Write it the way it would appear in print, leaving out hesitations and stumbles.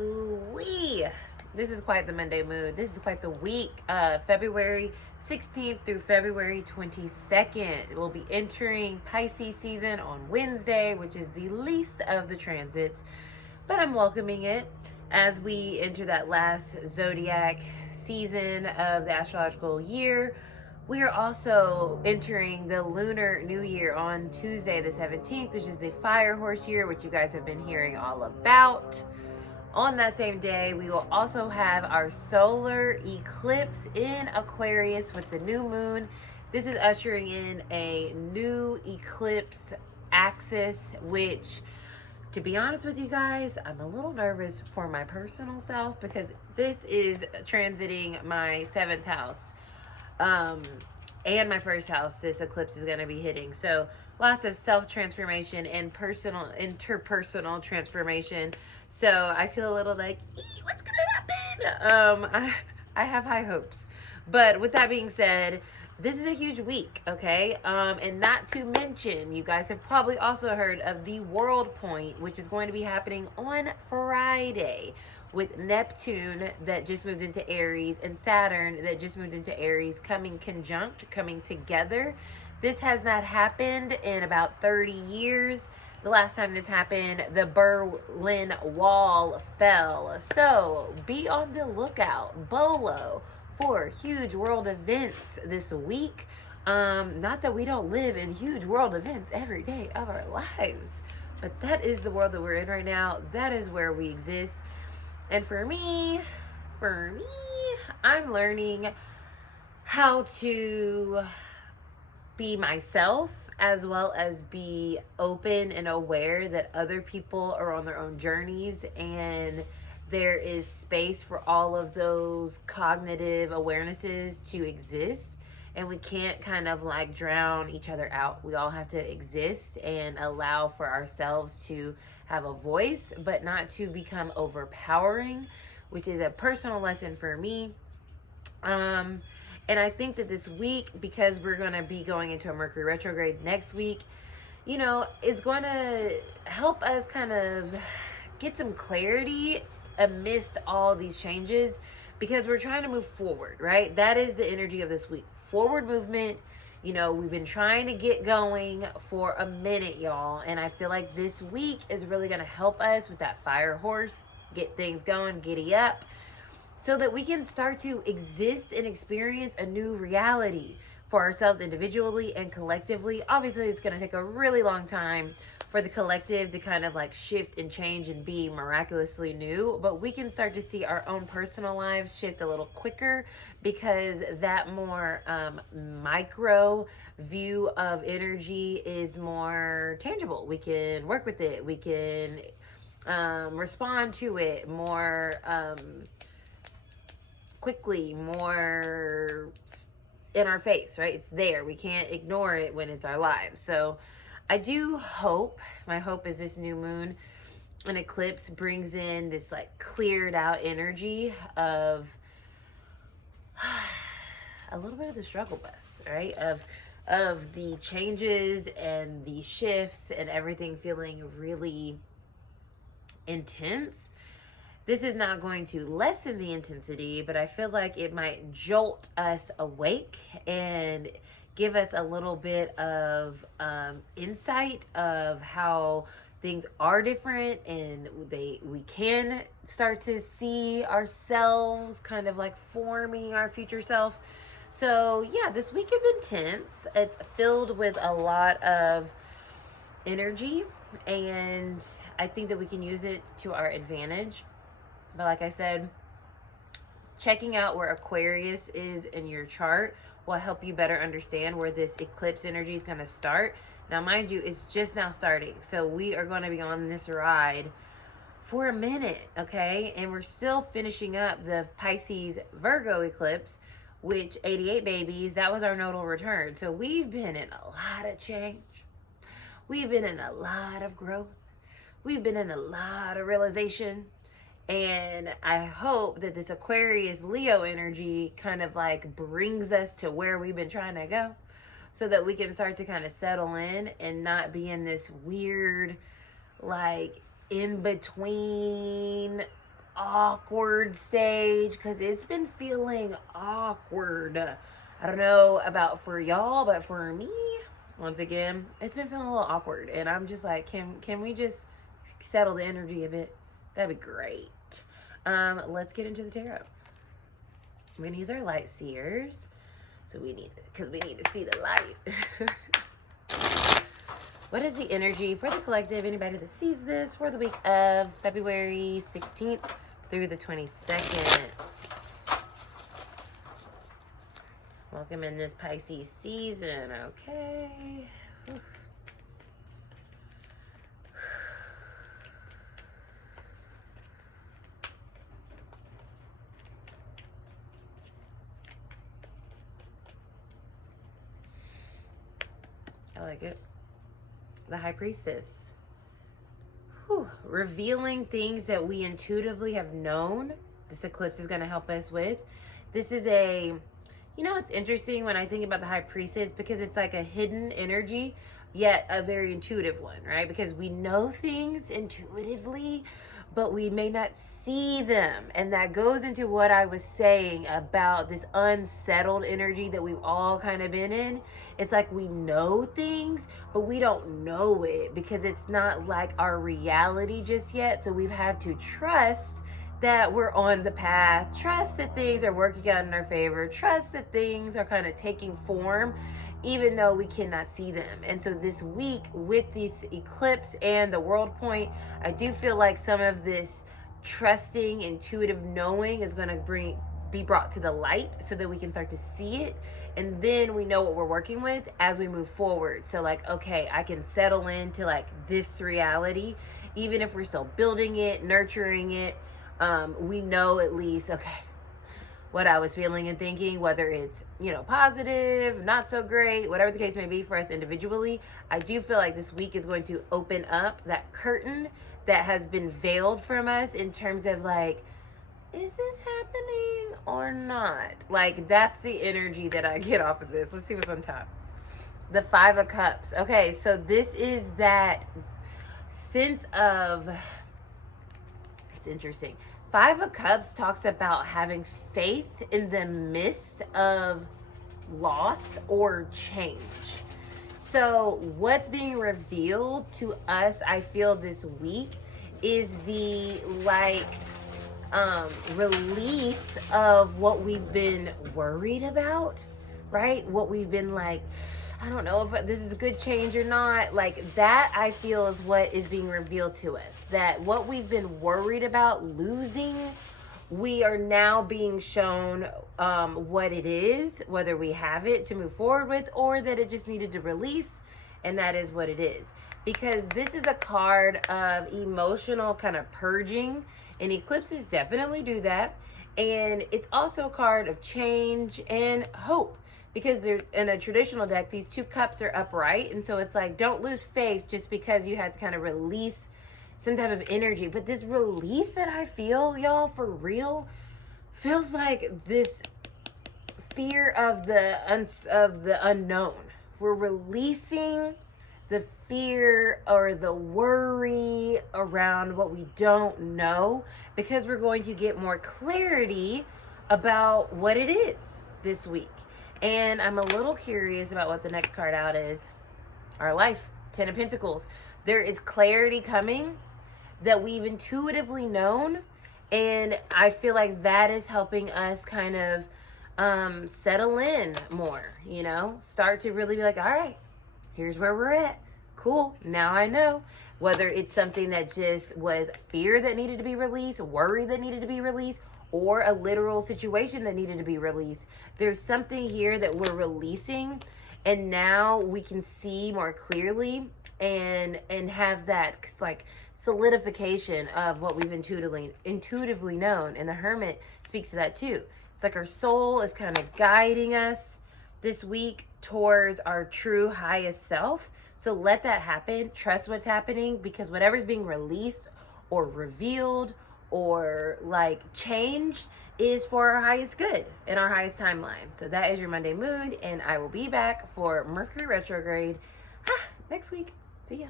Ooh-wee. This is quite the Monday mood. This is quite the week. February 16th through February 22nd. We'll be entering Pisces season on Wednesday, which is the least of the transits, but I'm welcoming it as we enter that last zodiac season of the astrological year. We are also entering the Lunar New Year on Tuesday, the 17th, which is the Fire Horse year, which you guys have been hearing all about. On that same day, we will also have our solar eclipse in Aquarius with the new moon. This is ushering in a new eclipse axis, which, to be honest with you guys, I'm a little nervous for my personal self because this is transiting my seventh house. And my first house, this eclipse is going to be hitting. So lots of self transformation and personal, interpersonal transformation. So I feel a little like, what's going to happen? I have high hopes. But with that being said, this is a huge week, okay? And not to mention, you guys have probably also heard of the World Point, which is going to be happening on Friday, with Neptune that just moved into Aries and Saturn that just moved into Aries coming conjunct, coming together. This has not happened in about 30 years. The last time this happened, the Berlin Wall fell. So be on the lookout, BOLO, for huge world events this week. Not that we don't live in huge world events every day of our lives, but that is the world that we're in right now. That is where we exist. And for me, I'm learning how to be myself as well as be open and aware that other people are on their own journeys and there is space for all of those cognitive awarenesses to exist. And we can't kind of like drown each other out. We all have to exist and allow for ourselves to have a voice, but not to become overpowering, which is a personal lesson for me. And I think that this week, because we're going to be going into a Mercury retrograde next week, is going to help us kind of get some clarity amidst all these changes because we're trying to move forward, right? That is the energy of this week. Forward movement. We've been trying to get going for a minute, y'all, and I feel like this week is really going to help us with that fire horse, get things going, giddy up, so that we can start to exist and experience a new reality for ourselves individually and collectively. Obviously, it's going to take a really long time for the collective to kind of like shift and change and be miraculously new, but we can start to see our own personal lives shift a little quicker because that more micro view of energy is more tangible. We can work with it, we can respond to it more quickly, more in our face, right? It's there. We can't ignore it when it's our lives. So I do hope, my hope is this new moon and eclipse brings in this like cleared out energy of a little bit of the struggle bus, right? Of the changes and the shifts and everything feeling really intense. This is not going to lessen the intensity, but I feel like it might jolt us awake and give us a little bit of insight of how things are different, and we can start to see ourselves kind of like forming our future self. So yeah, this week is intense. It's filled with a lot of energy, and I think that we can use it to our advantage. But like I said, checking out where Aquarius is in your chart will help you better understand where this eclipse energy is going to start. Now, mind you, it's just now starting. So we are going to be on this ride for a minute, okay? And we're still finishing up the Pisces Virgo eclipse, which 88 babies, that was our nodal return. So we've been in a lot of change. We've been in a lot of growth. We've been in a lot of realization. And I hope that this Aquarius Leo energy kind of like brings us to where we've been trying to go so that we can start to kind of settle in and not be in this weird, like, in between awkward stage because it's been feeling awkward. I don't know about for y'all, but for me, once again, it's been feeling a little awkward. And I'm just like, can we just settle the energy a bit? That'd be great. Let's get into the tarot. We're gonna use our light seers. So we need it, because we need to see the light. What is the energy for the collective? Anybody that sees this for the week of February 16th through the 22nd. Welcome in this Pisces season, okay? I like it. The High Priestess. Whew. Revealing things that we intuitively have known. This eclipse is going to help us with. This is a, it's interesting when I think about the High Priestess because it's like a hidden energy, yet a very intuitive one, right? Because we know things intuitively, but we may not see them. And that goes into what I was saying about this unsettled energy that we've all kind of been in. It's like we know things, but we don't know it because it's not like our reality just yet. So we've had to trust that we're on the path, trust that things are working out in our favor, trust that things are kind of taking form, even though we cannot see them. And so this week with this eclipse and the world point, I do feel like some of this trusting, intuitive knowing is going to be brought to the light so that we can start to see it. And then we know what we're working with as we move forward. So like, okay, I can settle into like this reality, even if we're still building it, nurturing it. We know at least, okay, what I was feeling and thinking, whether it's, positive, not so great, whatever the case may be for us individually. I do feel like this week is going to open up that curtain that has been veiled from us in terms of like, is this happening or not? Like, that's the energy that I get off of this. Let's see what's on top. The Five of Cups. Okay, so this is that sense of, it's interesting. Five of Cups talks about having faith in the midst of loss or change. So what's being revealed to us, I feel this week, is the release of what we've been worried about, right? What we've been like, I don't know if this is a good change or not. Like that, I feel is what is being revealed to us. That what we've been worried about losing, we are now being shown what it is, whether we have it to move forward with or that it just needed to release, and that is what it is. Because this is a card of emotional kind of purging, and eclipses definitely do that. And it's also a card of change and hope. Because they're in a traditional deck, these two cups are upright. And so it's like, don't lose faith just because you had to kind of release some type of energy. But this release that I feel, y'all, for real, feels like this fear of the unknown. We're releasing the fear or the worry around what we don't know because we're going to get more clarity about what it is this week. And I'm a little curious about what the next card out is. Our life, 10 of Pentacles. There is clarity coming that we've intuitively known. And I feel like that is helping us kind of settle in more, start to really be like, all right, here's where we're at. Cool. Now I know. Whether it's something that just was fear that needed to be released, worry that needed to be released, or a literal situation that needed to be released. There's something here that we're releasing, and now we can see more clearly and have that like solidification of what we've intuitively known. And the Hermit speaks to that too. It's like our soul is kind of guiding us this week towards our true highest self. So let that happen. Trust what's happening, because whatever's being released or revealed or like changed is for our highest good and our highest timeline. So that is your Monday mood, and I will be back for Mercury retrograde next week. See ya.